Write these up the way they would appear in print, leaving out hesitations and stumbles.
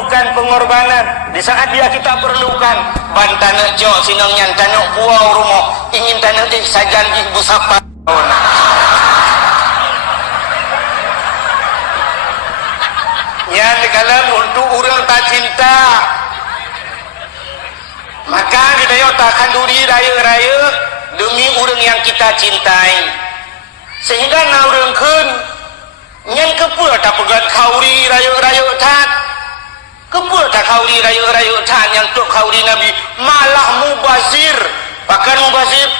memerlukan pengorbanan. Di saat dia kita perlukan, ban tanah jok sinangnya tanah buau rumah ingin tanah sajan ibu sapa. Yang dikalam untuk orang tak cinta, maka kita takkan duri raya-raya demi orang yang kita cintai, sehingga na orang kun nyen kepul tak pegat kauri raya-raya tat, kepul tak kauri raya-raya tat yang tok kauri Nabi malah mubazir, bahkan mubazir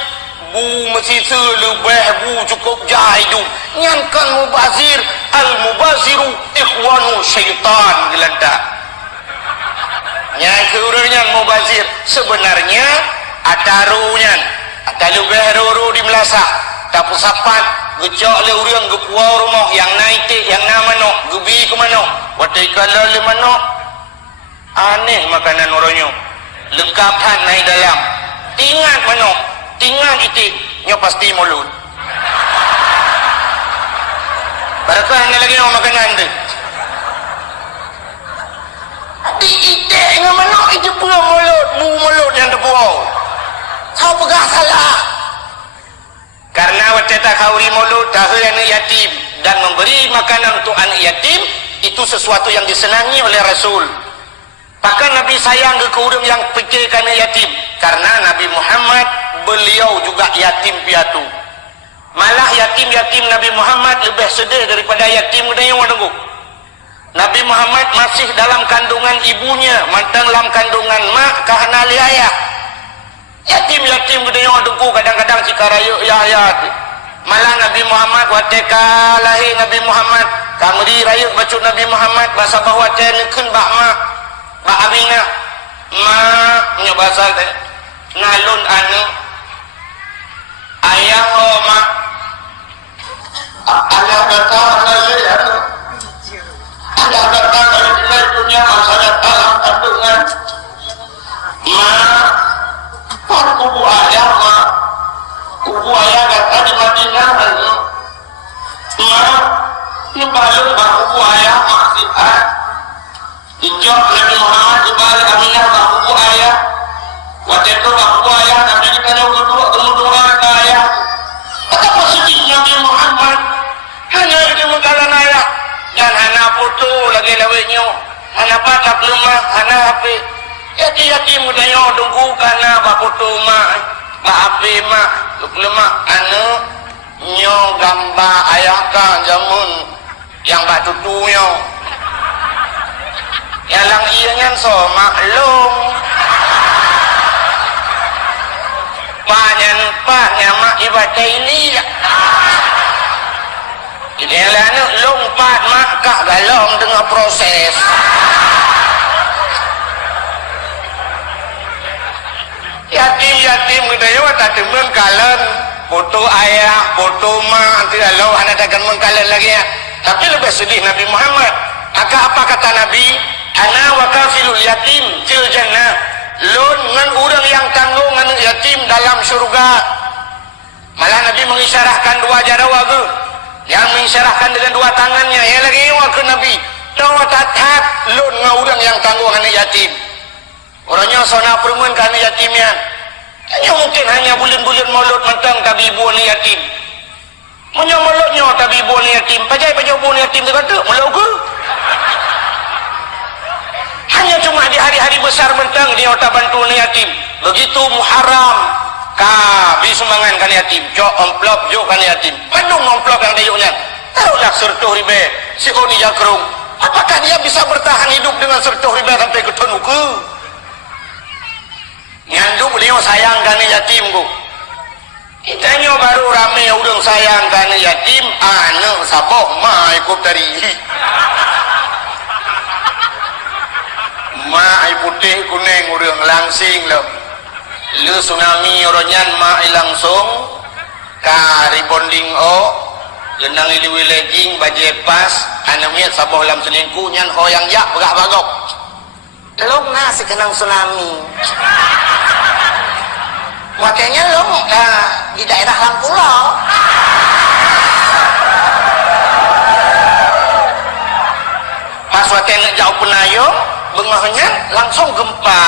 bu mesti selebih bu cukup jahidu nyen kan mubazir, al mubaziru ikhwanu syaitan geledak. Yang keurangnya mubazir sebenarnya atarunya atalu behruru di melasa tak pusapan gejok le urang gepuau rumah yang naik yang nama no gubi ke mana watai kalau le mana aneh makanan orangnya lengkap tan naik dalam tinggal mana tinggal itik nyo pasti mulut barakah ni lagi no makanan tu itik dengan mana itu pun mulut bu mulut yang terbuau kau pegah salah karena wateta kauri mulut tahu anak yatim dan memberi makanan untuk anak yatim itu sesuatu yang disenangi oleh Rasul. Bahkan Nabi sayang ke orang yang fikirkan anak yatim karena Nabi Muhammad beliau juga yatim piatu. Malah yatim-yatim Nabi Muhammad lebih sedih daripada yatim yang menunggu. Nabi Muhammad masih dalam kandungan ibunya, mantan dalam kandungan mak kahana ayah. Yatim-yatim gede yang dengku kadang-kadang cikaraya ya. Malah Nabi Muhammad wateka lahir Nabi Muhammad kamri raya baca Nabi Muhammad bahasa bahwa tenkeun bak mak bak abina mak nya bahasa teh nalun anu ayah oh mak ayah kata lahir anu ayah kata dari dunia masyarakat alam kandungan mak kubu ayah mak kubu ayah kata di Madinah anu mak ini balun bak kubu ayah mak siat dijok Nabi Muhammad dibalik aminah bak kubu ayah waktu itu bak kubu ayah Nabi kita kedua ke ayah betapa sedih Nabi Muhammad hanya itu mengkalan ayah dan hana foto lagi lawetnya hana patak lemah hana HP yatim mudanya dungku karena bakutu mak bak api mak lemah anu nyo gambar ayah kan jamun yang bak tutunya yang lang ianya so maklum panyan mak ibadah ini idealnya anu lompat mak kak galong dengan proses yatim budaya tak temen kalen foto ayah foto mak nanti lalu anak takkan mengkalen lagi ya. Tapi lebih sedih Nabi Muhammad maka apa kata Nabi ana wa kafilul yatim fil jannah lun ngan orang yang tanggung anak yatim dalam surga. Malah Nabi mengisyaratkan dua jarawa ke yang mengisyaratkan dengan dua tangannya ya lagi ke Nabi tawa tatat lun ngan orang yang tanggung anak yatim. Orangnya sona permen kan yatimnya. Hanya mungkin hanya bulan-bulan mulut mentang tapi ibu ni yatim. Punya mulutnya tapi ibu ni yatim. Pajai ibu ni yatim dia kata, mulut ke? Hanya cuma di hari-hari besar mentang dia tak bantu ni yatim. Begitu Muharram. Kabi sumbangan kan yatim. Jok amplop jok kan yatim. Penuh amplop yang dayuknya. Taruhlah sertuh ribe. Si Oni Jakrung. Apakah dia bisa bertahan hidup dengan sertuh ribe sampai ke tonu ke? Nyanduk beliau sayang kan yatim ku. Kitanya baru rame udang sayang kan yatim, anu sabok ma ikut dari. Ma ai putih kuning urang langsing lo. Lu tsunami oronyan ma langsung ka rebonding o lenang iliwi legging baje pas anamiat sabok lam selingkuh nyan hoyang yak begah bagok. Long nasi kenang tsunami. Makanya long di daerah Lampulau. Pas waktu jauh penayung, bengahnya langsung gempa.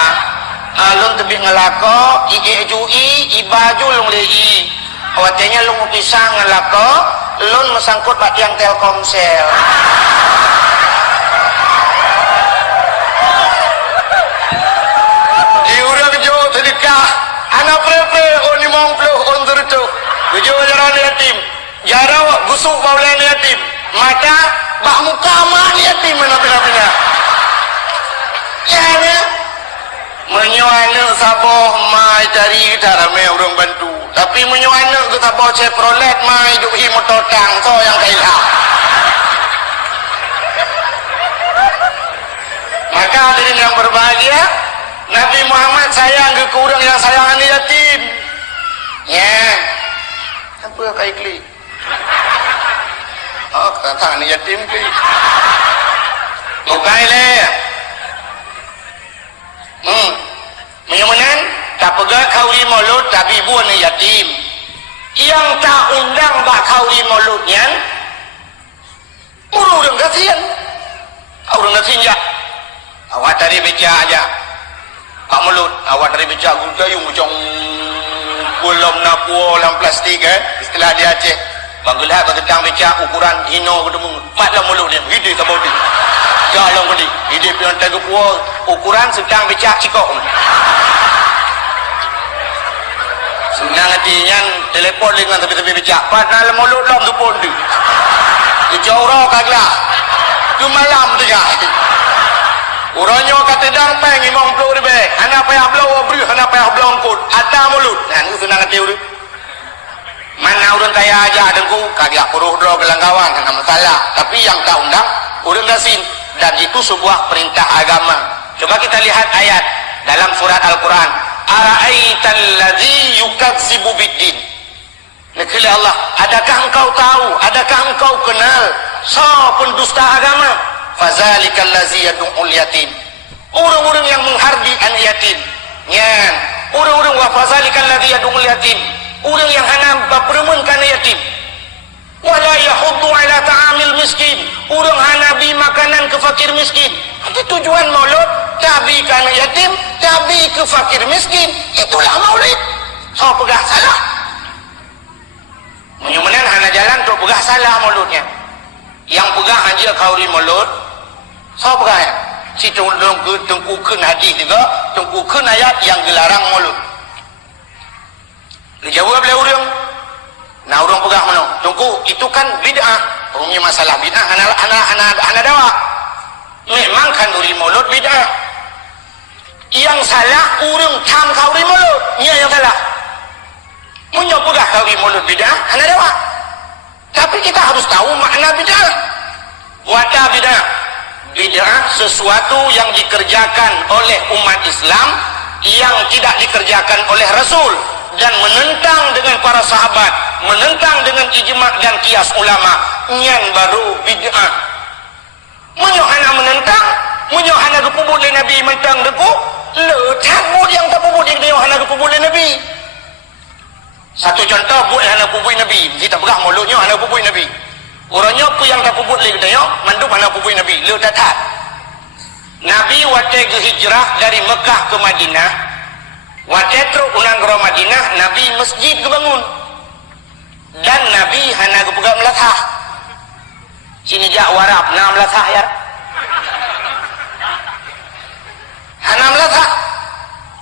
Lon tebik ngelako ijui ibaju long lei awatnya long pisang ngelako lon mesangkut pak tiang Telkomsel. Diurang jo sedekah anak pre on 50 on tertu jo jaran yatim jarang gusuk baulan yatim mata bak muka man yatim mana pina ya ne menyuana saboh mai cari cara me urang bantu tapi menyuana ke saboh Chevrolet mai duk hi motor tang so yang kailah. Maka hadirin yang berbahagia, Nabi Muhammad sayang ke kurang yang sayang anak yatim. Ya. Apa kai kli? Oh, kata anak yatim kli. Bukai le. Menyamanan tak pegang kauri mulut tapi buan yatim. Yang tak undang bak kauri mulutnya urang kasihan. Urang kasihan. Awak tadi baca aja. Pak mulut, awak tadi baca gudayung macam belum napuo dalam plastik istilah dia Aceh. Banggelah bagedang baca ukuran hino ketemu. Maklah mulut dia gede ke bodi. Jalan gede. Hidup yang tak puas ukuran sedang baca cikok. Senang hatinya telepon dengan tepi-tepi baca. Padahal mulut dalam tu pun tu. Jauh kaglah. Tu malam tu ya. Urangnya kata dang peng 50 ribu. Anak payah belau beri, anak payah belau angkut. Ada mulut. Dan itu senang hati urut. Mana urang kaya aja dengku kagak puruh doa kelanggawan kena masalah. Tapi yang tak undang urang dasin. Dan itu sebuah perintah agama. Coba kita lihat ayat dalam surat Al-Quran. Ara'aital ladzi yukadzibu biddin. Nekili Allah, adakah engkau tahu, adakah engkau kenal siapa pendusta agama? Fazalikal ladzi yad'ul yatim. Orang-orang yang menghardi anak yatim. Nyan, orang-orang wa fazalikal ladzi yad'ul yatim. Orang yang hana berpermenkan yatim. Wala yahuddu ala ta'amil miskin. Orang hana bi makanan ke fakir miskin. Itu tujuan maulid, tabi ke anak yatim, tabi ke fakir miskin. Itulah maulid. So pegah salah. Menyumenan hana jalan untuk pegah salah maulidnya. Yang pegah hanja kauri maulid. So pegah ya. Si tengkukan hadis juga, tengkukan ayat yang dilarang maulid. Dijawab oleh orang. Nah orang pegah mana? Tunggu itu kan bid'ah. Punya masalah bid'ah anak dawa. Memang kan duri mulut bid'ah. Yang salah urang tam kauri mulut. Nya yang salah. Punya pegah kauri mulut bid'ah anak dawa. Tapi kita harus tahu makna bid'ah. Wata bid'ah. Bid'ah sesuatu yang dikerjakan oleh umat Islam yang tidak dikerjakan oleh Rasul. Dan menentang dengan para sahabat, menentang dengan ijma' dan kias ulama, nyan baru bid'ah. Menyohana menentang, menyohana dupubut oleh Nabi mentang deku, lecabut yang tak pubut yang menyohana dupubut oleh Nabi. Satu contoh buat hana pubut Nabi, kita begah mulutnya hana pubut Nabi. Orangnya pu yang tak pubut oleh dia, manduk hana pubut Nabi, le datat. Nabi waktu hijrah dari Mekah ke Madinah. Waktu unang ke Madinah, Nabi masjid kebangun. Dan Nabi hana kepegang melatah. Sini jak warap, na melatah ya. Hana melatah.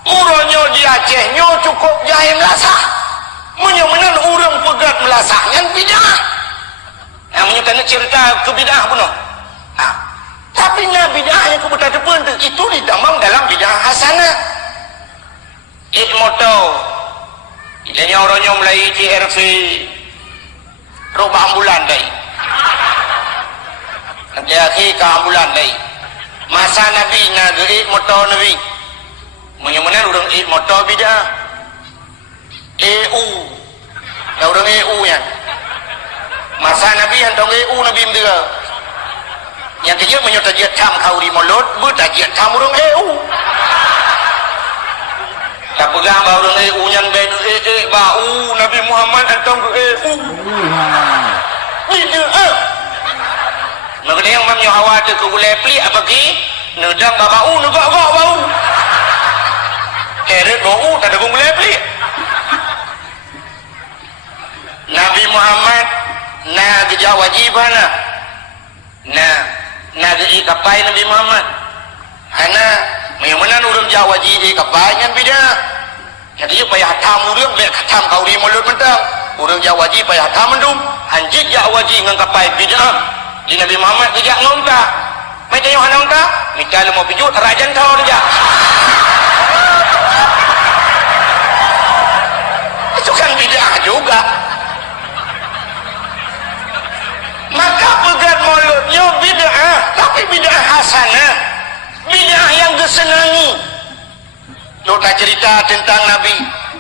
Urangnya di Aceh, nyo cukup jahil melatah. Menyemenan urang pegat melatah, yang bid'ah. Namanya kena cerita ke bid'ah pun. Tapi bid'ah yang kebetulan depan itu didamang dalam bid'ah hasanah. Moto idanya orangnya mulai TRV robah ambulan day nanti akhir ke ambulan day masa Nabi nageri moto Nabi menyamanan orang moto bida EU ya orang EU ya masa Nabi yang tahu EU Nabi mendera yang kejut menyatajiat tam kauri mulut bertajiat tam orang EU tak pegang baru unyan ben bau Nabi Muhammad antong bid'ah. Maknanya yang mamnya hawa tu ke boleh pli apa ki nedang babau negak-gak bau keret bau tak ada gong beli Nabi Muhammad na geja wajibana na geji kapai Nabi Muhammad hana meyanan urang jawa wajib kapai ngan bida jadi payah hatam urang be hatam kauri mulut mentang urang jawa wajib payah hatam mendum anjik jawa wajib ngan kapai bida di Nabi Muhammad geja ngonta mai tayo hanong ta mikal mo pijut rajan tao dia itu kan bid'ah juga maka pegat mulutnya bid'ah tapi bid'ah hasanah bid'ah yang disenangi lo tak cerita tentang Nabi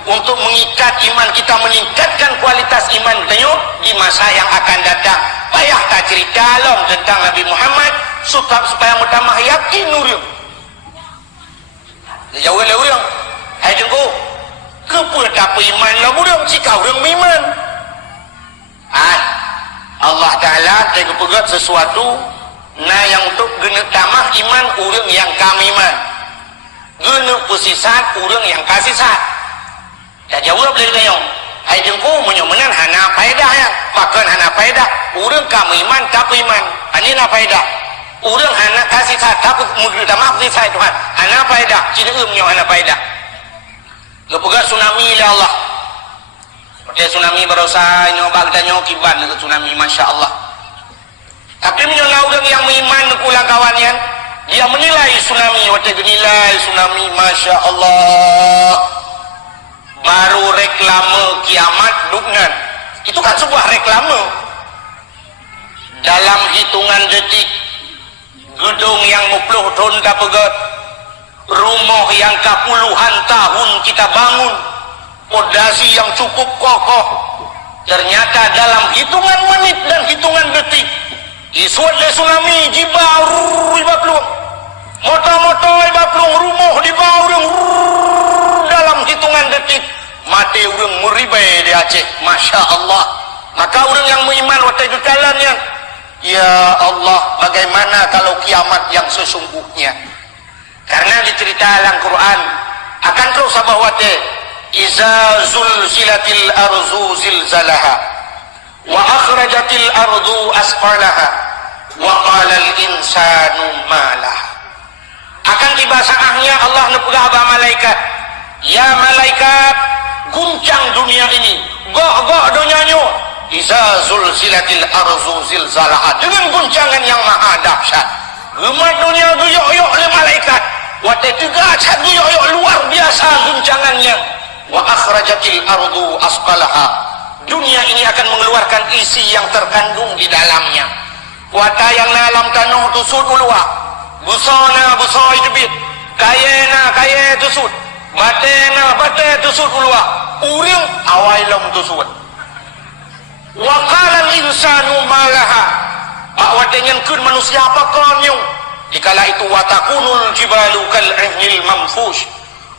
untuk mengikat iman kita meningkatkan kualitas iman kita di masa yang akan datang payah tak cerita long tentang Nabi Muhammad supaya mutamah yakin nurium jauh le urang hai jengku kepa tak iman lah urang jika urang iman Allah Ta'ala tega pegat sesuatu yang untuk gena tamah iman urang yang kami iman gena pesisat urang yang kasih sat tak jawab lagi tayong hai jengku menyomenan hana faedah ya bahkan hana faedah urang kami iman tak iman ini na faedah urang hana kasih sat tapi mudah tamah pesisat Tuhan hana faedah cina umnya hana faedah kepegat tsunami lah Allah seperti tsunami barusan nyoba kita nyokiban ke tsunami Masya Allah tapi menyolah orang yang beriman pulang kawannya dia menilai tsunami waktu menilai tsunami Masya Allah baru reklame kiamat duknan itu kan sebuah reklame dalam hitungan detik gedung yang 50 tahun tak pegat rumah yang ke puluhan tahun kita bangun fondasi yang cukup kokoh ternyata dalam hitungan menit dan hitungan detik isuat le tsunami jibau ibapluang motor-motor ibapluang rumah di bawah dalam hitungan detik mati urang meribai di Aceh Masya Allah maka urang yang beriman waktu kekalannya ya Allah bagaimana kalau kiamat yang sesungguhnya karena dicerita dalam Quran akan kau sabawate iza zulzilatil arzu zilzalaha wa akhrajatil ardu asqalaha wa qala al insanu malaha akan tiba saatnya Allah nepegah ba malaikat ya malaikat guncang dunia ini gok dunianya iza zulzilatil arzu zilzalaha dengan guncangan yang maha dahsyat umat dunia guyok-yok oleh malaikat waktu juga guyok-yok luar biasa guncangannya wa akhrajatil ardu asqalaha dunia ini akan mengeluarkan isi yang terkandung di dalamnya wata yang dalam tanah tusud ulua busona busoi debit kayena kaya tusud batena bate tusud ulua urang awailom tusud wa qala al insanu malaha bahwa dengan kun manusia apa konyong dikala itu watakunul jibalu kal ihnil mamfush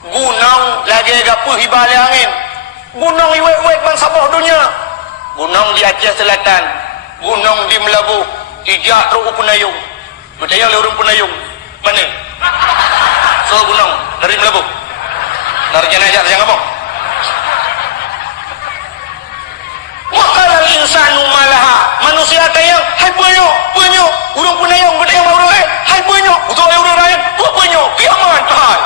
gunung lagi gapuh hibale angin gunung iwek-wek bangsa bawah dunia gunung di Aceh Selatan gunung di Melabu ijak ruku punayung budaya lurung punayung mana so gunung dari Melabu dari jenajah jangan apa wakala insanu malaha manusia tayang hai banyak urung punayung budaya mau urang hai banyak betul urang lain banyak kiamat hai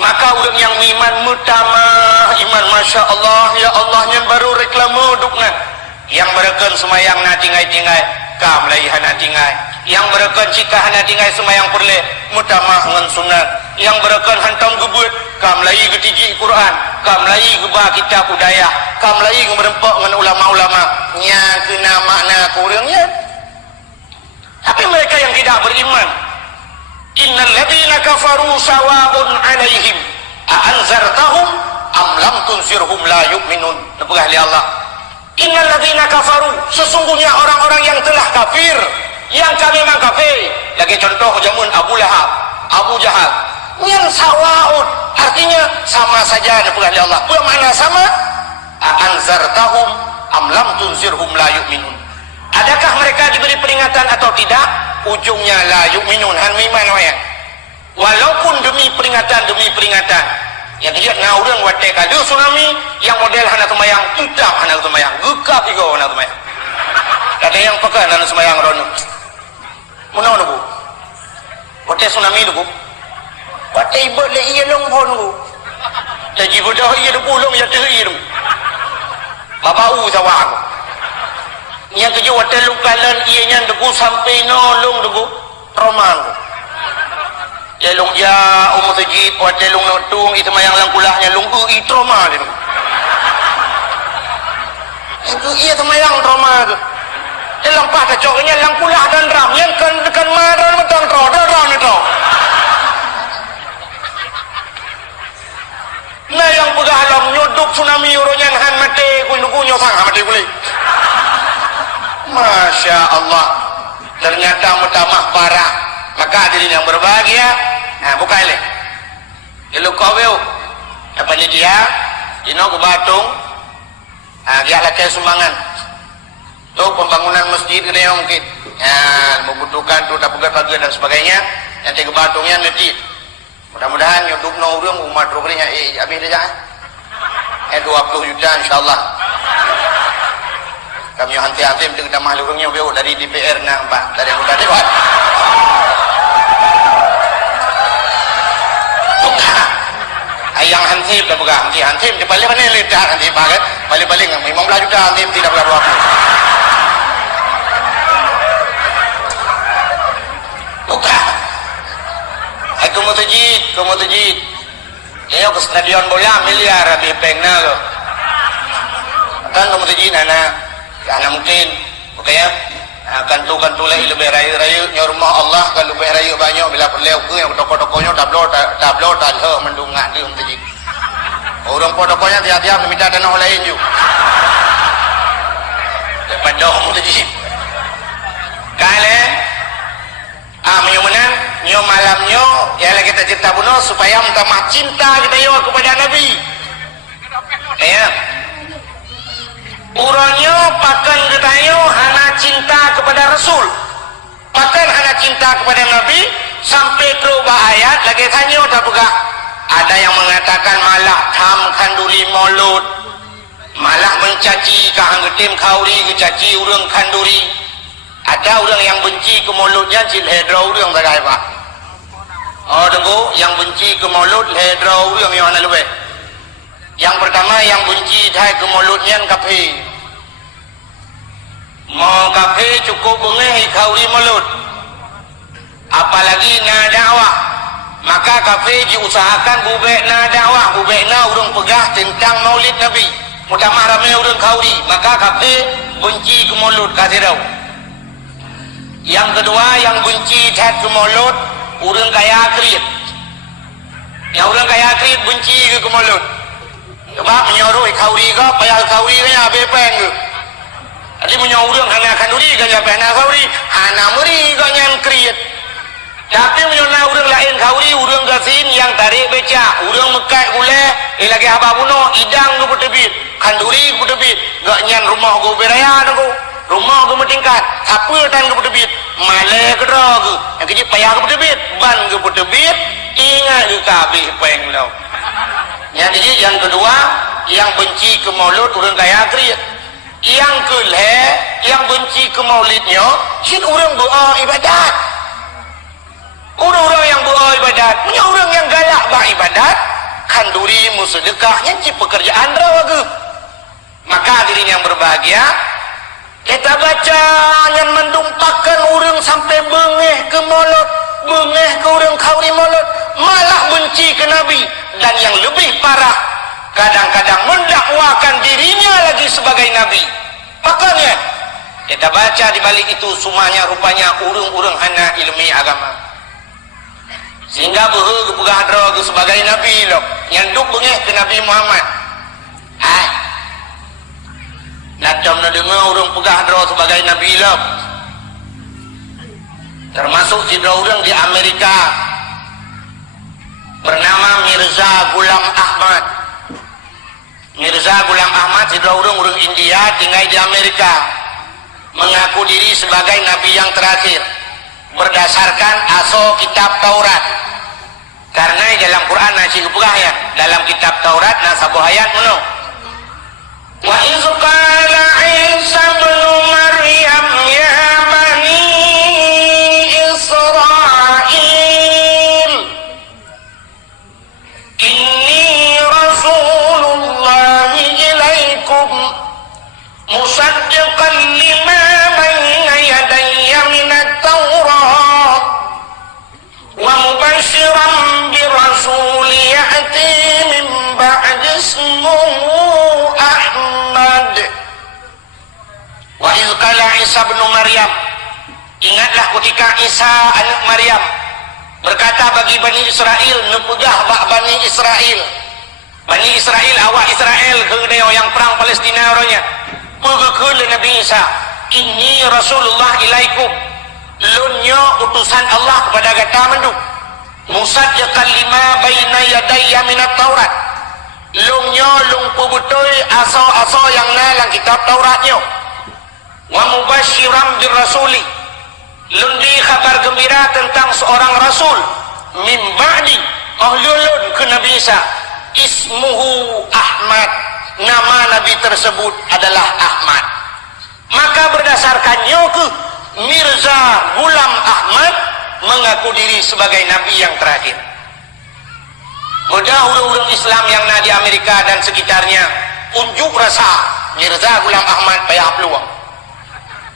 maka orang yang iman mutama iman Masya Allah ya Allah yang baru reklame dukna yang berekan semayang na tinggai-tinggai kam laihan na tinggai yang berekan cikah na tinggai semayang perle mutama ngan sunat yang berekan hantam gebut kam lai getiji Quran kam lai geba kitab budaya kam lai ngerempok ngan ulama-ulama nya kena makna kurangnya tapi mereka yang tidak beriman innal ladzina kafaru sawa'un 'alaihim a'anzartahum am lam tunzirhum la yu'minun nepegah li Allah innal ladzina kafaru sesungguhnya orang-orang yang telah kafir yang kami memang kafir lagi contoh jamun Abu Lahab Abu Jahal yang sawa'un artinya sama saja nepegah li Allah bermakna sama a'anzartahum am lam tunzirhum la yu'minun Adakah mereka diberi peringatan atau tidak? Ujungnya la yu'minun, han iman wayang. Walaupun demi peringatan yang dia ngau orang watek ada tsunami yang model hana tumayang tudap hana tumayang gekap juga hana tumayang ada yang pakai hana tumayang rono munau nubu watek tsunami nubu watek ibut le iya long pon nubu jadi bodoh iya nubu long ya teh iya nubu babau sawang yang keju watek lukalan iya nya nubu sampai nolong nubu roman Jalung ja umur tajid buat jalung notung itu mayang langkulahnya lung itu trauma dia. Itu iya mayang trauma tu. Dalam pada coknya langkulah dan ram yang kan marah mentang ram itu. Nah yang pegalam nyoduk tsunami uronyan han mati kundukunyo sang mati boleh. Masya Allah. Ternyata mutamah parah. Maka hadirin yang berbahagia, nah buka ini. Kalau kau tahu apa ni dia? Dino ke Batung, dia lagi sumbangan. Tu pembangunan masjid kena yang mungkin, membutuhkan tu tak pegat dan sebagainya. Nanti ke Batungnya nanti. Mudah-mudahan hidup no orang umat rukrinya habis dah. 20 juta insyaallah. Kami hanti-hanti kita mahluk orangnya dari DPR nampak dari anggota dewan. Yang hansip dah pegang hansip dia balik mana ledak hansip bagat balik-balik 15 juta hansip tidak berapa 20 buka aku mau tajid ya ke stadion bola miliar habis pengna lo kan kamu tajid anak mungkin oke ya kantu lah lebih rayu rumah Allah kan lebih rayu banyak bila perlu ke yang toko-tokonya tablo tak mendungak dia untuk jadi orang tokonya tiap-tiap minta dana orang lain juga daripada orang untuk jadi kali menyumenan nyo malamnya ya lagi kita cerita bunuh supaya minta cinta kita yo kepada Nabi ya urangnya pakan ketayo hana cinta kepada Rasul pakan hana cinta kepada Nabi sampai terubah ayat lagi tanya tak pegah ada yang mengatakan malah tham kanduri maulud malah mencaci kahang getim kauri kecaci urang kanduri ada orang yang benci ke mauludnya cil hedra urang tak apa oh tunggu yang benci ke maulud hedra urang yang mana lebih yang pertama yang benci dah ke mulutnya kafe mau kafe cukup bengeh kauri mulut apalagi na dakwah maka kafe diusahakan bubek na dakwah bubek na urang pegah tentang maulid Nabi mutamah ramai urang kauri maka kafe benci ke mulut kasih tahu yang kedua yang benci dah ke mulut urang kaya akrit yang urang kaya akrit benci ke mulut sebab menyuruh kauri ke payah kauri ke ya bepeng ke jadi menyuruh orang hana kanduri ke ya payah kauri hana meri ke yang kriit tapi menyuruh orang lain kauri orang gasin yang tarik beca orang mekat gulai lagi habah bunuh idang ke petebit kanduri ke petebit gak nyan rumah ke beraya ke rumah ke metingkat apa tan ke petebit malai ke ke yang kecil payah ke petebit ban ke petebit ingat ke kabih peng lau yang kedua yang benci ke maulud orang kaya akrit yang kelih yang benci ke maulidnya sit orang doa ibadat orang-orang yang doa ibadat punya orang yang galak beribadat kanduri musedekahnya cip pekerjaan rawagu maka hadirin yang berbahagia kita baca yang mendumpakan orang sampai bengeh ke maulud bengeh ke orang kauri maulud malah benci ke Nabi dan yang lebih parah kadang-kadang mendakwakan dirinya lagi sebagai Nabi makanya kita baca di balik itu semuanya rupanya urung-urung hana ilmi agama sehingga berhubungan ke sebagai Nabi loh yang duk bengeh ke Nabi Muhammad Najam na dengar orang pegah draw sebagai Nabi loh termasuk si orang di Amerika bernama Mirza Ghulam Ahmad. Mirza Ghulam Ahmad si orang India tinggal di Amerika mengaku diri sebagai nabi yang terakhir berdasarkan aso kitab Taurat. Karena dalam Quran nasi kepegah ya, dalam kitab Taurat nasabuh ayat meno. Wa iz qala Isa ibn Maryam ya bani Israil inni rasulullah ilaikum musaddiqan lima bayna yadayya minat Taurat wa mubashiran bi rasul ya'ti min ba'di ismuhu Ahmad. Wa iz qala Isa bin Maryam, ingatlah ketika Isa anak Maryam berkata bagi Bani Israel, nepegah bak Bani Israel. Bani Israel awak Israel keuneo yang perang Palestina orangnya. Pegekul Nabi Isa, ini Rasulullah ilaikum, lunyo utusan Allah kepada kata menduk. Musaddiqan lima baina yadayya minat Taurat. Lunyo lung pubutoy aso-aso yang nalang kitab Tauratnya. Wa mubashiran bir rasuli, lundi kabar gembira tentang seorang rasul min ba'di ahlulun ke Nabi Isa, ismuhu Ahmad, nama nabi tersebut adalah Ahmad. Maka berdasarkannya ke Mirza Ghulam Ahmad mengaku diri sebagai nabi yang terakhir. Mudah urang-urang Islam yang ada di Amerika dan sekitarnya unjuk rasa Mirza Ghulam Ahmad payah peluang.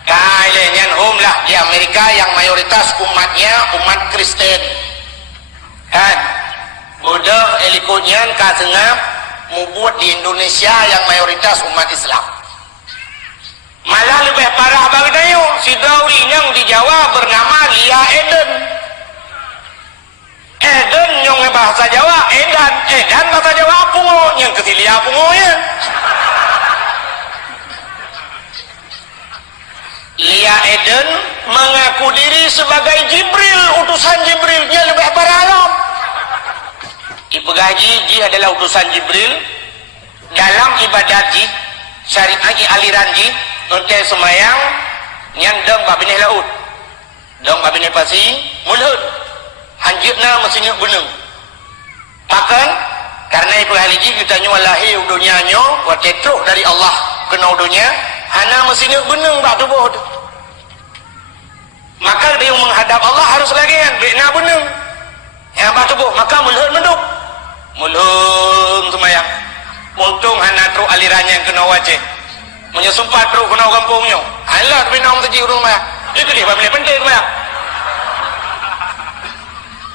Kalian lah di Amerika yang mayoritas umatnya umat Kristen. Kan? Mudah elikutnya kasengap membuat di Indonesia yang mayoritas umat Islam. Malah lebih parah bagdayo, si Dauri yang di Jawa bernama Lia Eden. Eden yang bahasa Jawa, Edan bahasa Jawa pungo, yang ketilia pungo ya. Lia Eden mengaku diri sebagai Jibril, utusan Jibrilnya lebih parah alam. Ipegaji ji adalah utusan Jibril dalam ibadat ji, syariat ji, aliran ji, untuk semayang nyandang babineh laut, dong babineh pasi mulut hanjutna mesinnya beneng. Bahkan karena itu ahli ji kita nyualahi udunyanyo wa tetruk dari Allah kena udunya hana mesinnya beneng bak tubuh. Maka dia menghadap Allah harus lagi kan bina beneng yang bak tubuh, maka mulut menduk mulung semayang. Untung hana truk alirannya yang kena wajah menyesumpat truk kena kampungnya alah tapi naung teji urung maya itu dia babineh penting maya.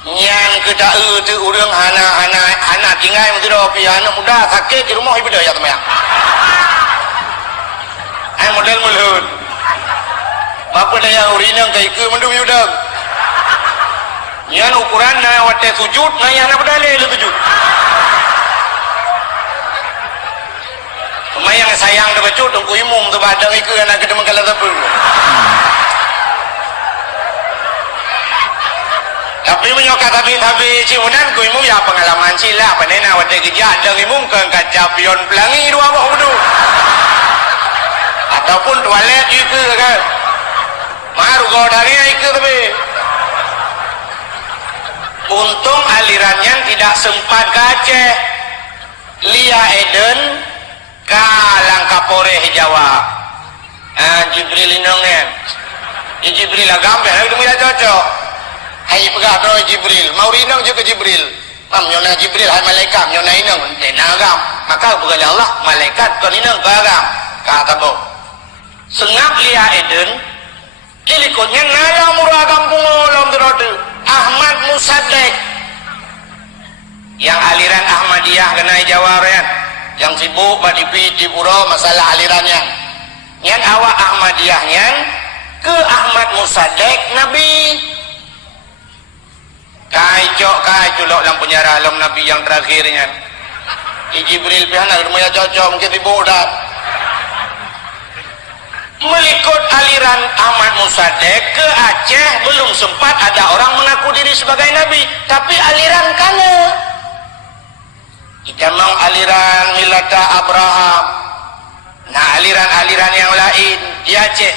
Yang kita itu urang hana tinggal yang tidak pi anak muda sakit di rumah ibu dah ya teman. Ai model mulut. Bapa daya urinang kai ke mendung yudang. Yang ukuran na wate sujud na yang apa dalil sujud. Yang sayang tu becut tungku imum tu badang iku anak kita mengkalah tapul. Tapi menyokat tapi ciunan ku imum ya pengalaman sila panena wate gejak dang imum ke kaca pion pelangi dua bawah bedu. Ataupun toilet itu kan. Maru godangnya itu tapi. Untung alirannya tidak sempat ke Aceh. Lia Eden kalang kapore Jawa. Jibril inongnya. Jibril agam dah itu tidak cocok. Hai pegah doa Jibril, mau rinang juga Jibril. Mam nyona Jibril hai malaikat nyona inang tenagam. Maka pegah Allah malaikat kan inang bagam. Kata bo. Sengap Lia Eden ilikutnya nada muragam pungolom terode. Ahmad Musaddiq yang aliran Ahmadiyah kena Jawa kan. Yang sibuk pada di pura masalah alirannya. Yang awak Ahmadiyahnya ke Ahmad Musaddiq Nabi. Kacau lok dalam penjara alam Nabi yang terakhirnya. Jibril pihana rumahnya cocok mungkin ribut dah. Melikut aliran Ahmad Musaddiq ke Aceh belum sempat ada orang mengaku diri sebagai Nabi, tapi aliran kana. Kita mau aliran Milata Abraham. Nah aliran-aliran yang lain di Aceh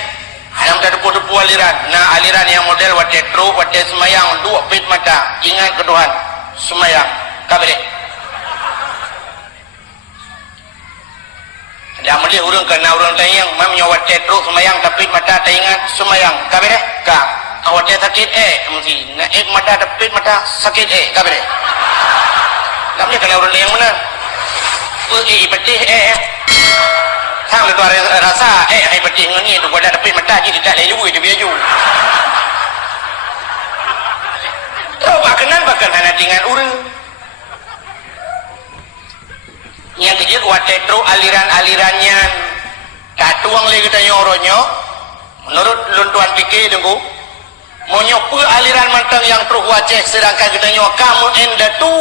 Hanam tak depu-depu aliran. Nah aliran yang model wate truk, wate semayang, dua pit mata. Ingat ke Tuhan. Semayang. Kabeh. Dah mesti urang kena urang tayang, mamnya wate truk semayang tapi mata tayang semayang. Kabeh. Ka. Awate sakit mesti. Naik mata tapi mata sakit kabeh. Namanya kena urang yang mana? Petih sang le tu rasa ai petih ngani tu pada tapi mata je tidak lelu itu biaju. Coba kenal bahkan hana dengan urang. Yang kecil wate tru aliran-alirannya katuang lagi kita nyoronyo menurut luntuan pikir tunggu monyo pe aliran mantang yang truk waceh sedangkan kita nyo kamu enda tu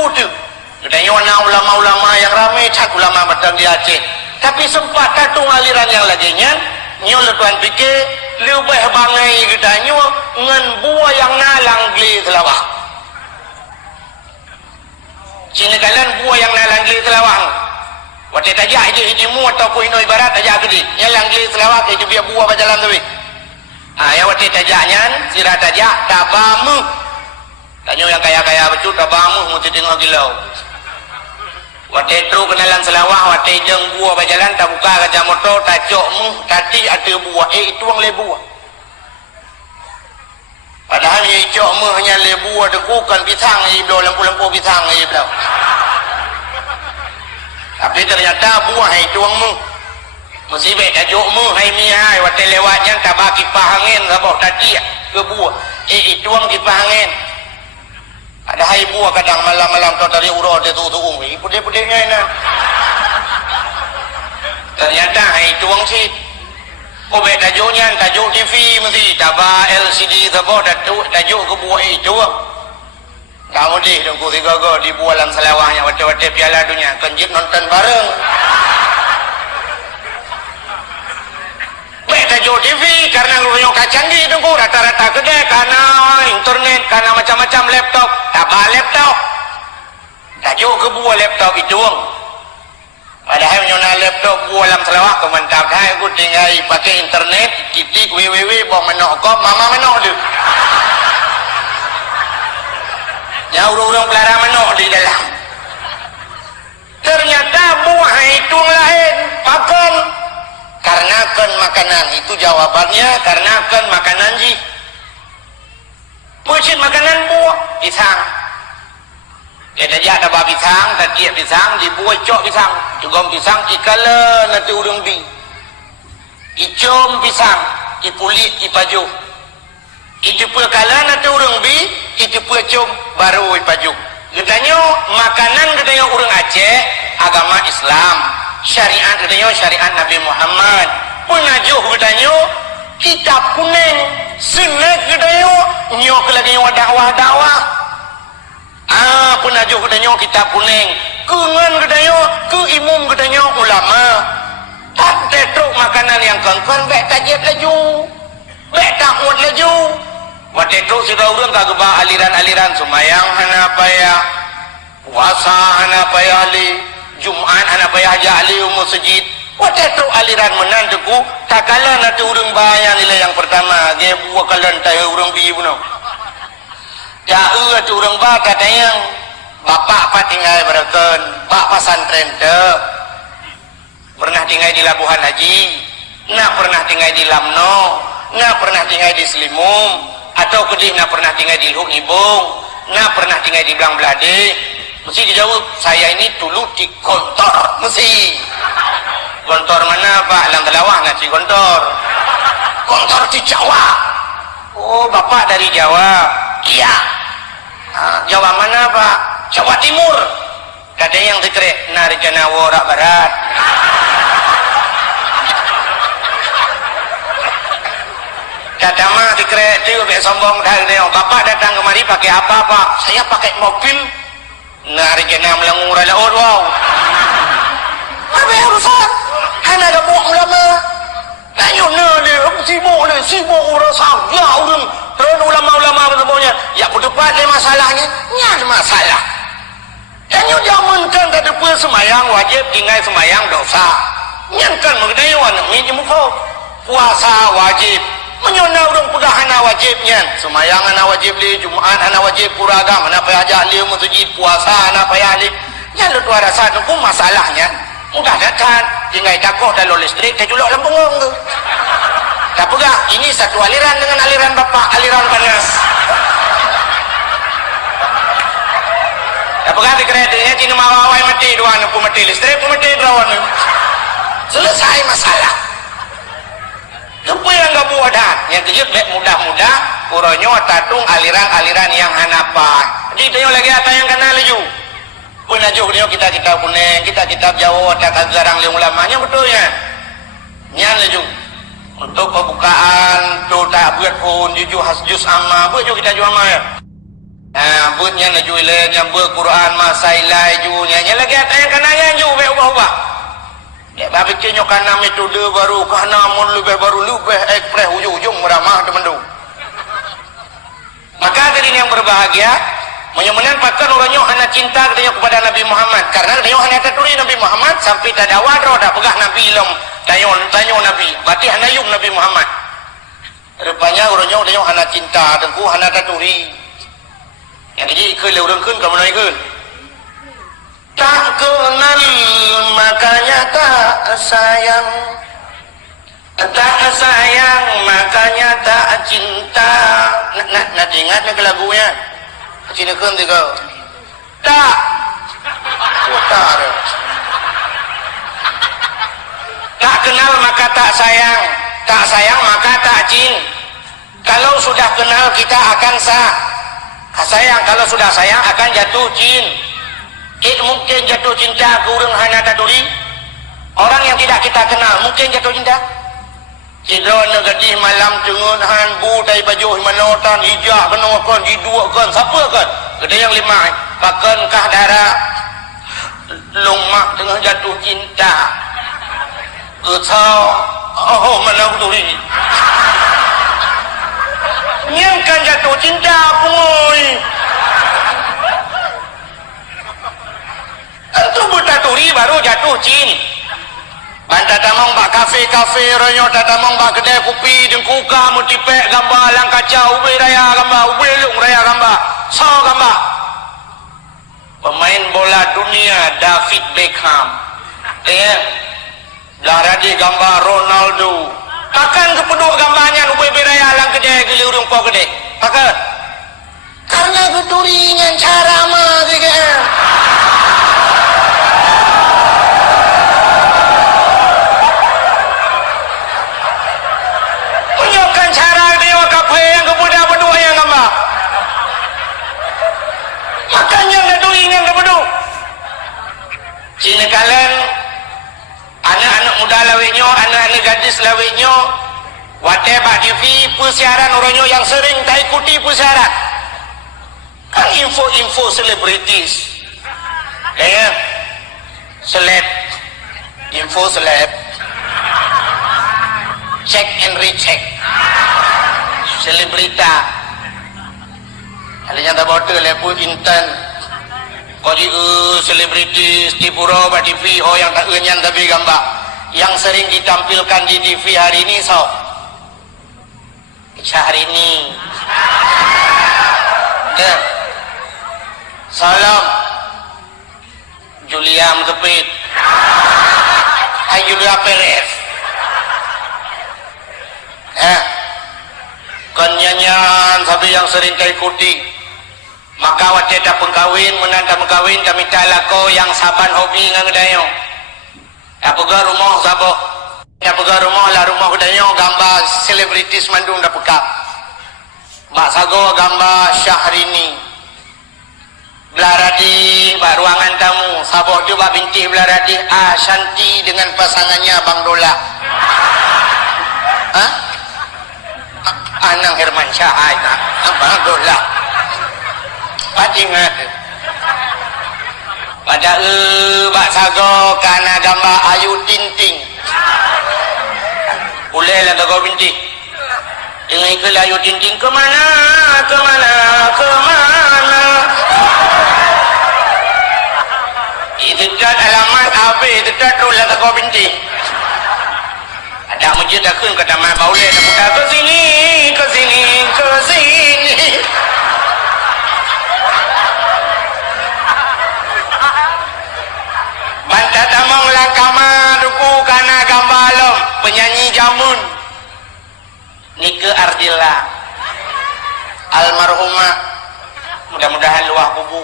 kita nyo na ulama-ulama yang ramai cak ulama mantang di Aceh tapi sempat katung aliran yang laginya nyo luntuan pikir lebih bangai kita nyo ngan buah yang nalang geli selawah Cina kalian buah yang nalang geli selawah wate tajak je hidimu ataupun hino ibarat tajak gede nyalang geli selawak itu biar buah berjalan tu ya wate tajaknya sirah tajak tabamu tanya yang kaya-kaya betul tabamu mesti tengok gilau wate tru kenalan selawak wate jeng buah berjalan tak buka kaca motor tajokmu tadi ada buah itu ang lebuah padahal yang icokmu hanya lebuah dekukan pisang belau lampu-lampu pisang belau tapi ternyata buah itu angmu mesti baik tajukmu hai mihai wate lewatnya tabak kipas angin sabah tadi ke buah itu ang kipas angin ada hai buah kadang malam-malam kau dari urut dia tu pudih-pudih ngainan ternyata hai itu ang si baik tajuknya tajuk TV mesti tabak LCD sabah tajuk ke buah itu ang kamu deh dengku tiga di bualan selawahnya wate-wate piala dunia kenjit nonton bareng baik tajuk TV karena lu kacang di dengku rata-rata gede karena internet karena macam-macam laptop tabah laptop tajuk ke buah laptop itu padahal nyona laptop bualan selawah kementap hai aku tinggal pakai internet kitik www bawa menok kop mama menok tu ya urang-urang pelara menok di dalam ternyata buah itu lain makan karena kan makanan itu jawabannya karena kan makanan ji pucit makanan buah pisang kita ada babi pisang tadi pisang dibuat cok pisang juga pisang ikala nanti urang bi icom pisang ipulit ipaju itu pun kala nanti urang bi itu pun com baru ipaju katanya makanan katanya urang Aceh agama Islam syariat katanya syariat Nabi Muhammad penajuh katanya kitab kuning sunnah katanya nyok lagi dakwah-dakwah penajuh katanya kitab kuning kengan katanya ke imum katanya ulama tak tetruk makanan yang kongkon baik tajid laju baik takut laju wate truk sudah urang kagak aliran-aliran sumayang hana payah puasa hana payah ali Jumat hana payah jali masjid wate truk aliran menan teku tak kala nanti urang bayang nilai yang pertama dia buah kalan tai urang bi puno jauh tu urang ba katanya bapak apa tinggal berakan pak pesantren te pernah tinggal di Labuhan Haji nak pernah tinggal di Lamno nak pernah tinggal di Selimum atau kedih nak pernah tinggal di Luk Ibung nak pernah tinggal di Belang Belade mesti dijawab saya ini dulu di Gontor mesti Gontor mana Pak Lang Telawah nasi Gontor Gontor di Jawa oh bapak dari Jawa iya Jawa mana Pak Jawa Timur kata yang dikerek Narjana Worak Barat kata mah dikerek tu biar sombong dah bapak datang kemari pakai apa Pak saya pakai mobil Narjana melengura laut wow apa urusan hana ada buang ulama ayo dia sibuk urusan ya urang terus ulama-ulama semuanya ya berdebat dia masalahnya ada masalah yang jamankan tak ada semayang wajib tinggal semayang dosa nyankan mengenai warna minjem puasa wajib menyona urang pegah hana wajibnya semayang hana wajib li Jumaat hana wajib kuragam hana payah jahli masjid puasa hana payah li nya lu tuara satu pun masalahnya mudah datang tinggal dakoh dalam listrik dia julok lempengong tu tak pegah ini satu aliran dengan aliran bapak aliran panas tak pegah di keretanya cina mawawai mati dua anak mati listrik mati berawan selesai masalah apa yang gak buat dah yang kejut mudah-mudah uronyo tatung aliran-aliran yang hanapa jadi tanya lagi apa yang kenal laju pun ajuh dia kita kuning kita Jawa tak garang liung lamanya betulnya nyan laju untuk pembukaan tu tak buat pun jus amma buat juga kita jual maya buatnya laju ilenya buat Quran masailai junya lagi apa yang kenanya juga ubah-ubah ya tapi kenyo kana metode baru kana mun lebih baru lebih ekspres ujung-ujung meramah teman-teman maka dari yang berbahagia menyemenan pakar orangnya hanya cinta katanya kepada Nabi Muhammad karena katanya hanya tertulis Nabi Muhammad sampai tak ada wadro tak pegah Nabi ilom tanya Nabi berarti hanya yung Nabi Muhammad rupanya orangnya hanya cinta tengku hanya tertulis yang jadi ikut leurengkan kamu naikkan tak kenal makanya tak sayang makanya tak cinta nak ingat ke lagunya cinakan tiga tak putar tak kenal maka tak sayang maka tak cinta kalau sudah kenal kita akan sayang kalau sudah sayang akan jatuh cinta mungkin jatuh cinta ke orang hana taturi orang yang tidak kita kenal mungkin jatuh cinta cidra negadi malam tengun han bu tai baju manotan hijak kenokan diduakan siapa kan gede yang lima bahkan kah darah lumak tengah jatuh cinta oh mana turi nyangkan jatuh cinta pungoy itu buta turi baru jatuh cinta banta tamong bak kafe ronyo tatamong bak kedai kopi dengkuka mutipek gambar lang kacau ube raya gambar ube lung raya gambar so gambar pemain bola dunia David Beckham laradi gambar Ronaldo takkan kepeduk gambarnya ube raya lang kedai gili urung po kedai takkan karena keturingan cara mah kaya Cina kalian anak-anak muda lawinyo anak-anak gadis lawinyo wate Pak TV persiaran orangnya yang sering tak ikuti persiaran kan info-info selebritis kayak info seleb check and recheck selebrita kalian tak bodoh leput intan kodi selebritis di Pura Pak TV yang tak enyan tapi gambar yang sering ditampilkan di TV hari ini Syahrini Salam Julia Mtepit Julia Perez kan nyanyian sampai yang sering kita ikuti maka wajah dah pengkawin menanda mengkawin kami talako yang saban hobi ngadayo tak pegah rumah saboh tak pegah rumah lah rumah kudayo gambar selebritis mandung dah pekak Mbak Sago gambar Syahrini Belaradi Mbak ruangan tamu saboh juga binti Belaradi Ashanti dengan pasangannya Bang Dola Anang Herman Syahai Bang Dola ingat pada Mbak Sago karena gambar Ayu Tinting boleh lah tak kau binti ini ke Ayu Tinting kemana itu cat alamat AB itu cat tu lah tak kau binti ada je takun kata mak baulai dah putar ke sini ke sini ke sini. Bantat tamang langkama duku kana gambalom penyanyi jamun Nike Ardila almarhumah mudah-mudahan luah kubu.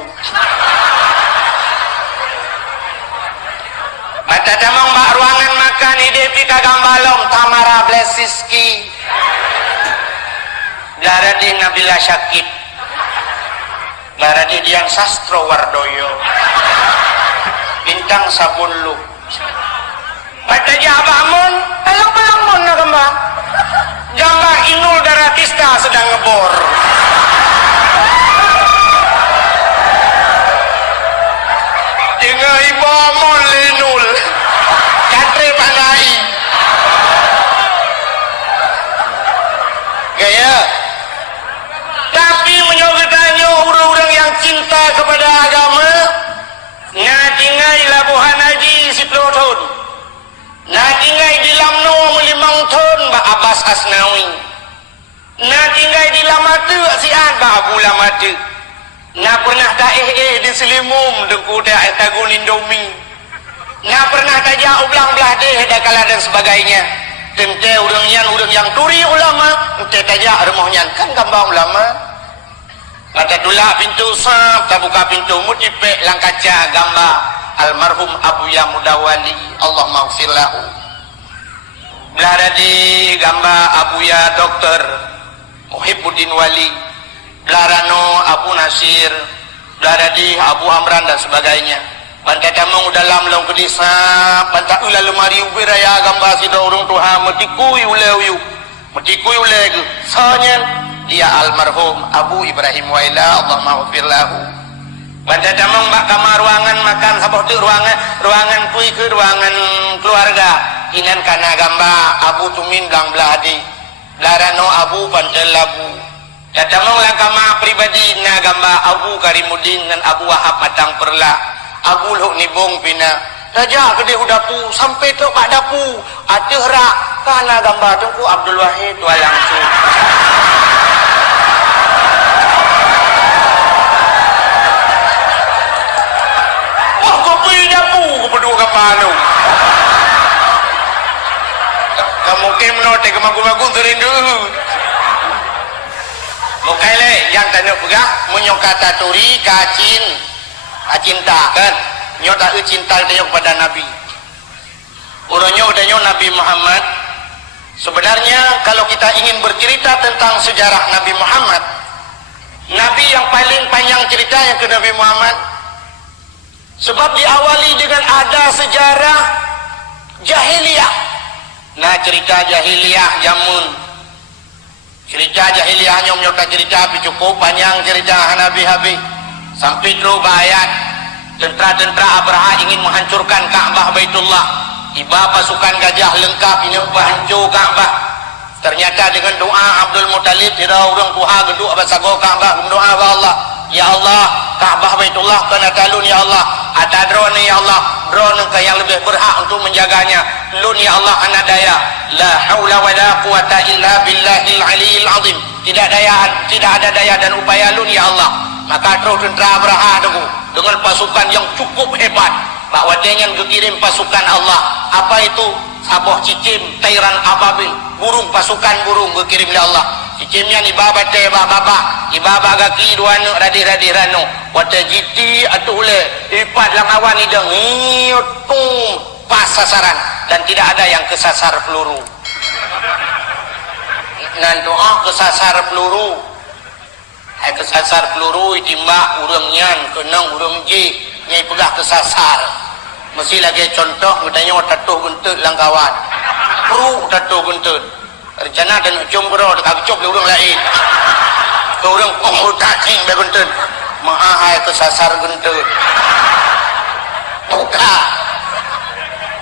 Mata damang bak ruangan makan ide pika gambalom Tamara Blesiski Laradi Nabila Syakib Laradi Dian Sastro Wardoyo Bintang Sabunlu Mata jabamun pelang-pelang mun na gamba Gamba Inul Daratista sedang ngebor. Dengan ibu mon Linul Katri Panai gaya. Tapi menyogetanya orang-orang yang cinta kepada agama ngatingai labuhan haji 10 tahun ngatingai di lamno 5 tahun Mbak Abbas Asnawi ngatingai di lamatu sian Mbak Abu Lamatu na pernah tak di selimum dengku dah tagun Indomie na pernah tajak ublang belah deh dah kala dan sebagainya temte orang yang turi ulama temte tajak rumahnya kan gambar ulama kata tulak pintu sap tak buka pintu mutipek lang kaca gambar almarhum Abu Ya Mudawali Allah maghfir lahu belah di gambar Abu Ya Dokter Muhibbuddin Wali Larano Abu Nasir Laradi Abu Amran dan sebagainya. Bantai tamang dalam long kedisa bantai ulah lemari ubiraya gambar sida orang tuha metikui ulew metikui uleg soalnya dia almarhum Abu Ibrahim Waila Allah maghfir lahu. Bantai tamang bak kamar ruangan makan sabah tu ruangan kui ke ruangan keluarga inan kana gambar Abu Tumin gang beladi Larano Abu Bantai Labu Datamang langkama pribadi na gamba Abu Karimuddin dan Abu Wahab Matang Perla Abu Luk Nibong Pina Raja kedai udapu sampai tu pak dapu ada rak kana gamba tungku Abdul Wahid tua langsung wah kopi dapu kepada kapalu kamu kemnote kemagu-magu terindu. Oke le, yang tanya pegah menyokata turi kacin, cinta kan? Nyota cinta dia kepada Nabi. Orangnya udahnya Nabi Muhammad. Sebenarnya kalau kita ingin bercerita tentang sejarah Nabi Muhammad, Nabi yang paling panjang ceritanya ke Nabi Muhammad. Sebab diawali dengan ada sejarah jahiliyah. Nah cerita jahiliyah jamun. Cerita jahiliyahnya menyokta cerita tapi cukup panjang cerita Nabi habis sampai terus ayat tentara-tentara Abraha ingin menghancurkan Ka'bah Baitullah tiba pasukan gajah lengkap ini menghancur Ka'bah ternyata dengan doa Abdul Muttalib tidak orang tuha geduk basago Ka'bah berdoa kepada Allah ya Allah Ka'bah Baitullah kena talun ya Allah ada drone ya Allah drone yang lebih berhak untuk menjaganya lun ya Allah anak daya la haula wala quwata illa billahil aliyil azim tidak ada daya dan upaya lun ya Allah maka terus tentera Abraha dengan pasukan yang cukup hebat bahwa dengan kirim pasukan Allah apa itu saboh cicim tairan ababil burung pasukan burung berkirim oleh Allah cicimnya ni baba te baba ibaba gaki dua nu radi rano wata jiti atule ipat lang awan idang tum pas sasaran dan tidak ada yang kesasar peluru nan doa kesasar peluru kesasar peluru itimbak urang nyan kenang urang ji nyai pegah kesasar mesti lagi contoh katanya tatuh guntut langkawan peru tatuh guntut rencana dan ujung bro dekat cop urang lain ke urang oh cacing be guntut mahai kesasar guntut buka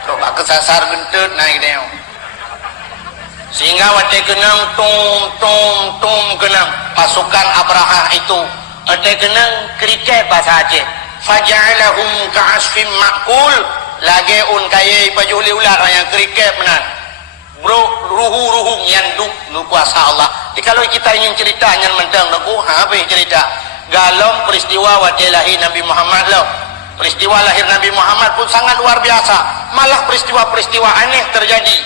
coba kesasar guntut naik dia sehingga wate kenang tum kenang pasukan Abraha itu wate kenang kriket bahasa Aceh faja'alahum ka'asfim ma'kul lagi un kaya pajuli ular yang kriket benar bro ruhu-ruhu nyanduk lu kuasa Allah. Kalau kita ingin cerita nyan mentang aku habis cerita galom peristiwa wajah Nabi Muhammad lo. Peristiwa lahir Nabi Muhammad pun sangat luar biasa. Malah peristiwa-peristiwa aneh terjadi.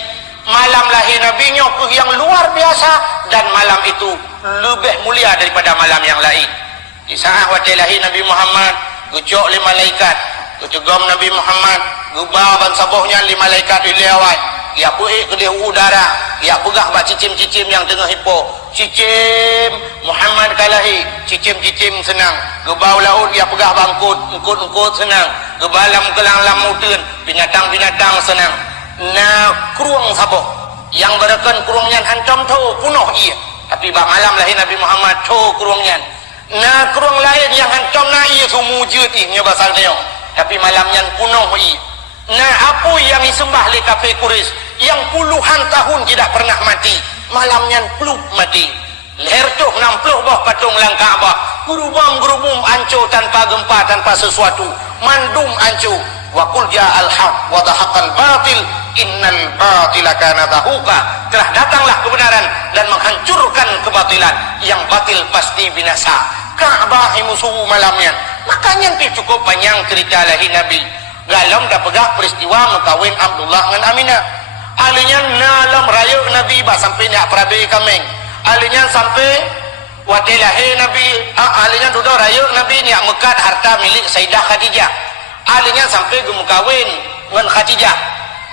Malam lahir Nabi-Nya yang luar biasa, dan malam itu lebih mulia daripada malam yang lain. Di saat wajah lahir Nabi Muhammad, gucuk li malaikat, gucugom Nabi Muhammad, gubah ban sabohnya li malaikat ilawai. Ya puih ke dia udara, ya pegah bak cicim-cicim yang tengah hipo. Cicim Muhammad kalahi, cicim-cicim senang. Gebau laut ya pegah bangkut, engkut senang. Gebalam kelang lamutun, binatang-binatang senang. Nah, kurung saboh yang berakan kurungnya hancam tu punuh ia. Tapi bak malam lahir Nabi Muhammad tu kurungnya. Nah, kurung lain yang hancam na ia tu mujud nya basal dia. Tapi malamnya punuh ia. Nah, apa yang disembah oleh kafir Quraisy yang puluhan tahun tidak pernah mati, malamnya peluk mati. Leher tu 60 bah patung lang Kaabah, gerubam hancur tanpa gempa, tanpa sesuatu, mandum hancur. Wa qul ja'al haq wa dhahaqal batil innal batila kana zahuqa. Telah datanglah kebenaran dan menghancurkan kebatilan, yang batil pasti binasa. Kaabah musuh malamnya. Makanya cukup panjang cerita lahir Nabi. Galam dah pegah peristiwa mengkawin Abdullah dengan Aminah. Alinya nalam raya Nabi bah sampai nak perabi kameng. Alinya sampai waktu lahir Nabi, alinya duduk raya Nabi ni mekat harta milik Sayyidah Khadijah. Alinya sampai mengkawin dengan Khadijah.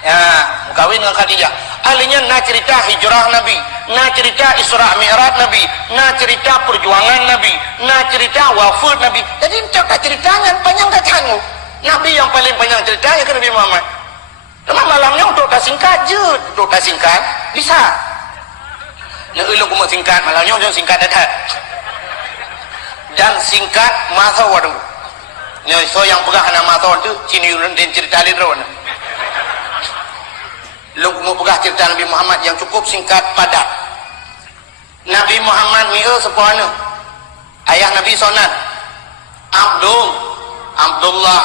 Ya, mengkawin dengan Khadijah. Alinya nak cerita hijrah Nabi, nak cerita Isra Mi'raj Nabi, nak cerita perjuangan Nabi, nak cerita wafat Nabi. Jadi tak ceritakan panjang kacang. Nabi yang paling panjang ceritanya ke Nabi Muhammad. Cuma malamnya untuk tak singkat je, untuk tak singkat bisa. Lalu aku mau singkat, malamnya jangan singkat dah. Dan singkat masa waduh. So yang pegah nama masa tu sini dan cerita lidron. Lalu aku mau pegah cerita Nabi Muhammad yang cukup singkat padat. Nabi Muhammad ni sepana. Ayah Nabi Sonan, Abdullah,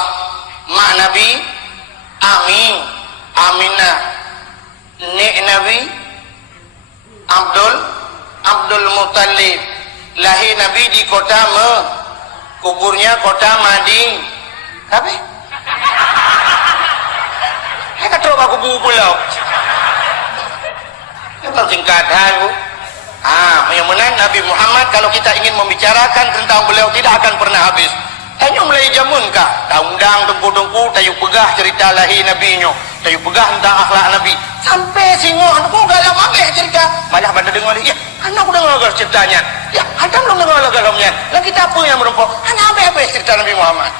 mak Nabi Aminah, nek Nabi Abdul Muttalib. Lahir Nabi di kota kuburnya kota Mading. Kabe? Hai kata aku kubur pulau. Itu singkatan bu. Yang mana Nabi Muhammad kalau kita ingin membicarakan tentang beliau tidak akan pernah habis. Hanya mulai jamun kah? Undang tengku-tengku tayu pegah cerita lahir Nabi nyo, tayu pegah tentang akhlak Nabi. Sampai singo anakku galam ameh cerita. Malah pada dengar dia, anak udah dengar ceritanya. Ya, ada belum dengar galamnya. Lagi kita apa yang merempok? Anak ameh cerita Nabi Muhammad.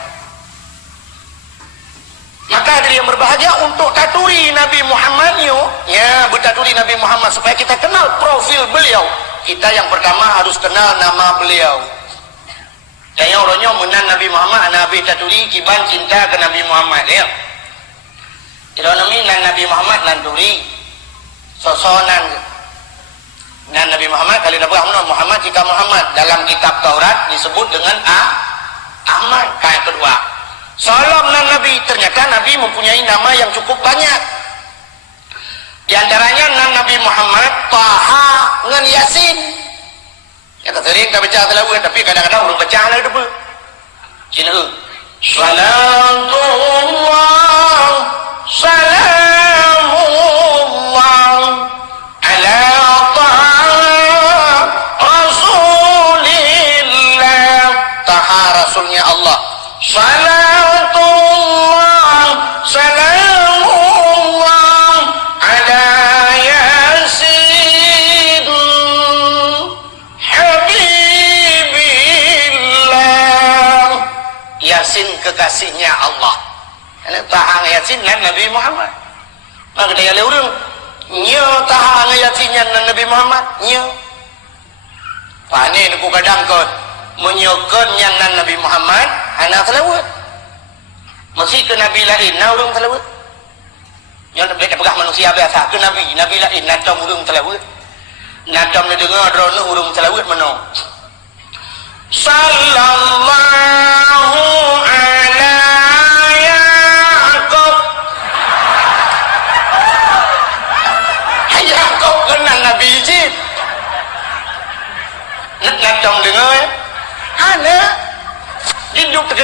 Maka dari yang berbahagia untuk taturi Nabi Muhammad nyo, ya, bertaturi Nabi Muhammad supaya kita kenal profil beliau. Kita yang pertama harus kenal nama beliau. Saya orangnya menan Nabi Muhammad, Nabi taturi kiban cinta ke Nabi Muhammad ya. Tidak Nabi Muhammad nanduri sosonan nan Nabi Muhammad kali dapat Muhammad jika Muhammad dalam kitab Taurat disebut dengan Ahmad. Yang kedua, salam nan Nabi, ternyata Nabi mempunyai nama yang cukup banyak. Di antaranya nan Nabi Muhammad Taha dengan Yasin. Ya sering tak baca selawat, tapi kadang-kadang orang baca lah itu pun. Cina salamullah ala taha rasulillah. Taha rasulnya Allah. Salatullah salamullah ala Yasin habibillah. Yasin kekasihnya Allah. Tahang Yasin dan Nabi Muhammad. Maka dia orang nya tahang Yasin dan Nabi Muhammad nya. Pani aku kadang kau menyokon yang Nabi Muhammad anak selawat. Mesti ke Nabi lain, na orang selawat. Yang mereka pegah manusia biasa ke Nabi lain, nacam orang selawat. Nacam dia dengar drone orang selawat mana. Sallallahu ala Yaqub. Hai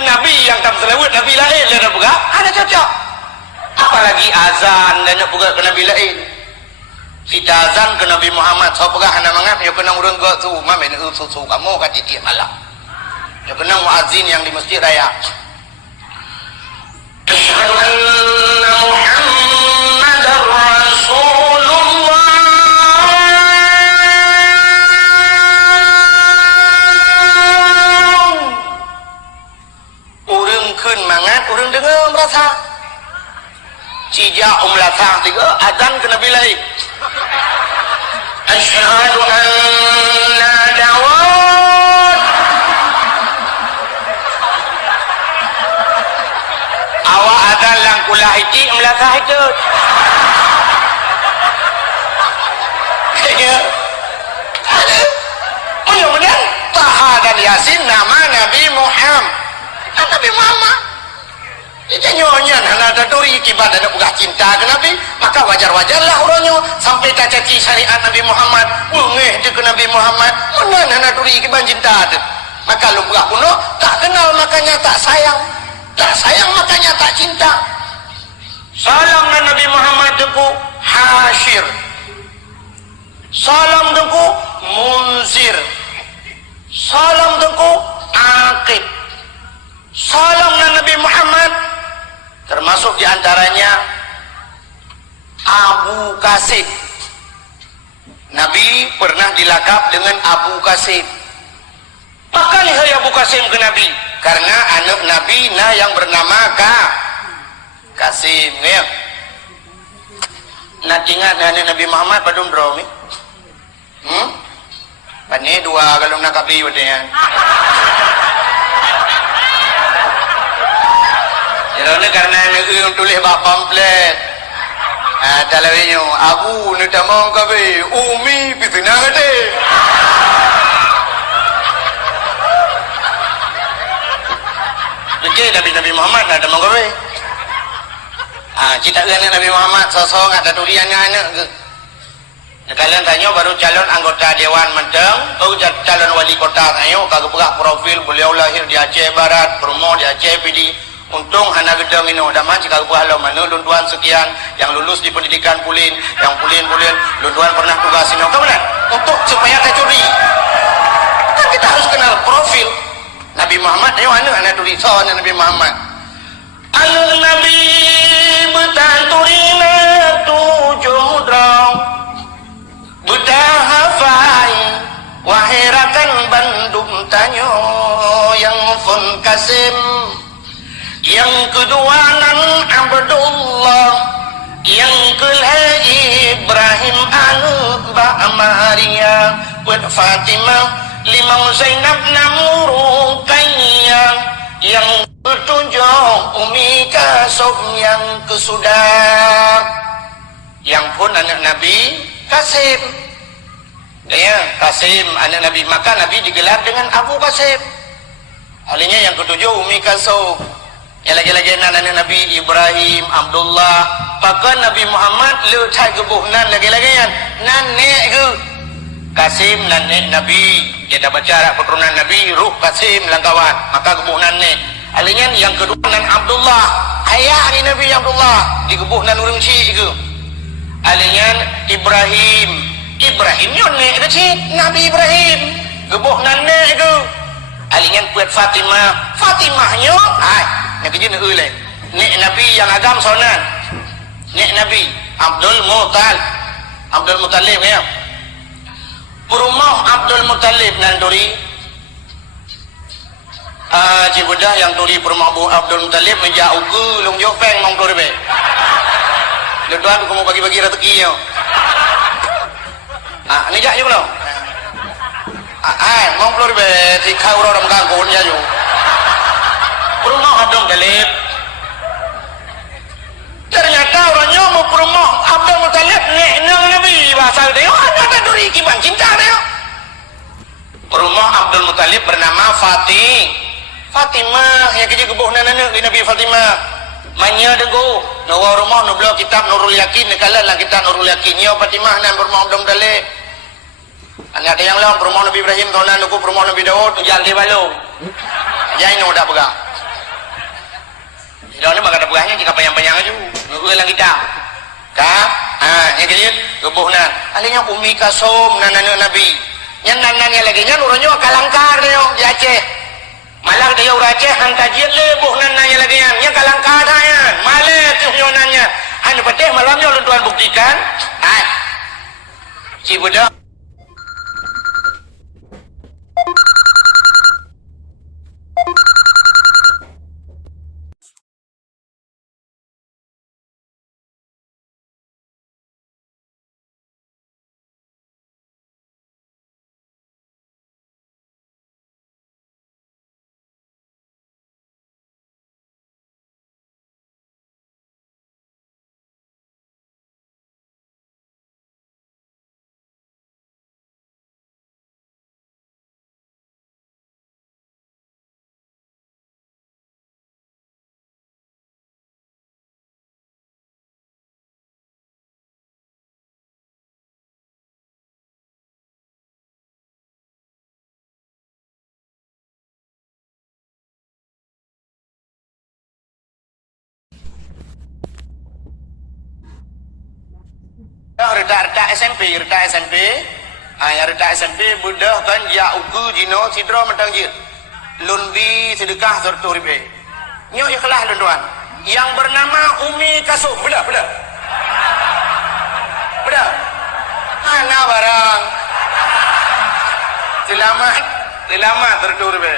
Nabi yang tak selawat Nabi lain lah nak pegang ada cocok apalagi azan dan nak pegang ke Nabi lain kita azan ke Nabi Muhammad so pegang anak mangat yo kena urang go tu mame ni susu kamu kat titik malam yo kena muazin yang di masjid raya asyhadu anna Muhammadar Rasulullah urang keun mangat urang dengar merasa cijak latang tiga azan ke Nabi lain asyhadu anna Dawud awak azan lang kulah iti melatah itu ya ada mudah-mudahan Taha dan Yasin nama Nabi Muhammad Nabi Muhammad itu nyonya nak daturi kibat ada buka cinta ke Nabi maka wajar-wajarlah orangnya sampai tak caci syariat Nabi Muhammad bungeh je ke Nabi Muhammad mana nak daturi kibat cinta tu maka lu buka kuno tak kenal makanya tak sayang makanya tak cinta salam Nabi Muhammad deku Hasyir salam deku Munzir salam deku Aqib salam Nabi Muhammad termasuk diantaranya Abu Qasim Nabi pernah dilakap dengan Abu Qasim maka lihai Abu Qasim ke Nabi karena anak Nabi yang bernama Qasim ya nak ingat anak Nabi Muhammad padum bro ni pani dua kalau nak kapi wadanya Jadi karena yang tulis bak pamflet dalam ini Abu ni tamang kabe Umi pituna kate Oke Nabi Muhammad nak tamang kabe cita Nabi Muhammad sosok ada tulisannya anak ke kalian tanya baru calon anggota Dewan Menteng baru calon wali kota ayo kagak berak profil beliau lahir di Aceh Barat Permo di Aceh PD untung anak gedang ini udah macam kalau buah mana lunduan sekian yang lulus di pendidikan pulin yang pulin lunduan pernah tugas ini kemana untuk supaya kecuri kan kita harus kenal profil Nabi Muhammad ayo anak tulisan Nabi Muhammad anak Nabi betanturina tujuh drong budah hafai wahirakan Bandung tanyo yang Fun Qasim yang kedua nan Abdullah yang kelima Ibrahim Mbak Maria buat Fatimah limang Zainab namun Ruqayyah yang ketujuh Umi Kasum yang kesudah yang pun anak Nabi Qasim ya Qasim anak Nabi maka Nabi digelar dengan Abu Qasim halinya yang ketujuh Umi Kasum yang lagi-lagi anak Nabi Ibrahim Abdullah bahkan Nabi Muhammad letak kebuhnan lagi-lagi yang nanek ke Qasim nanek Nabi dia dah baca arah keturunan Nabi Ruh Qasim langkawan maka kebuhnan ni halinya yang kedua nan Abdullah ayah ni Nabi Abdullah di kebuhnan urang cik ke halinya Ibrahim nyon nek kecil Nabi Ibrahim kebuhnan nek ke halinya buat Fatimahnya nak kerja nak ulai nek Nabi yang agam sonan nek Nabi Abdul Muttalib ya rumah Abdul Muttalib nan duri cibudah yang turi rumah Abdul Muttalib menjauh ke long jopeng mong turi be leduan kamu bagi-bagi rezeki yo ni jak je belum mong turi be ti kau orang kangkun ya yo rumah Abdul Muttalib ternyata orangnya mau rumah Abdul Muttalib nek nang Nabi bahasa dia ada duri kiban cinta dia rumah Abdul Muttalib bernama Fatimah yang kerja kebuh anak di Nabi Fatimah manya dengku nawa rumah nu beliau kitab Nurul Yakin nekalan lah kitab Nurul Yakin yo Fatimah nan rumah Abdul Muttalib ada yang lain rumah Nabi Ibrahim tahunan nuku rumah Nabi Daud tu jalan di balung yang ini udah pegang Dah ni bakal berahnya jika payang-payang aja. Nunggu lang kita. Kah? Yang kecil gebuh nan. Alinya umi kasom nan Nabi. Yang nan lagi nya nuronyo kalangkar dia di Aceh. Malah dia urang Aceh hantajiat lebuh nan lagi nya kalangkar dah. Malah tu nanya. Han pateh malamnya ulun tuan buktikan. Si budak redak SMP yang redak SMP budak kan ya uku jino sidro mentang jir lundi sedekah sertu ribe nyo ikhlas tuan yang bernama Umi Kasum bedah ana barang selamat sertu ribe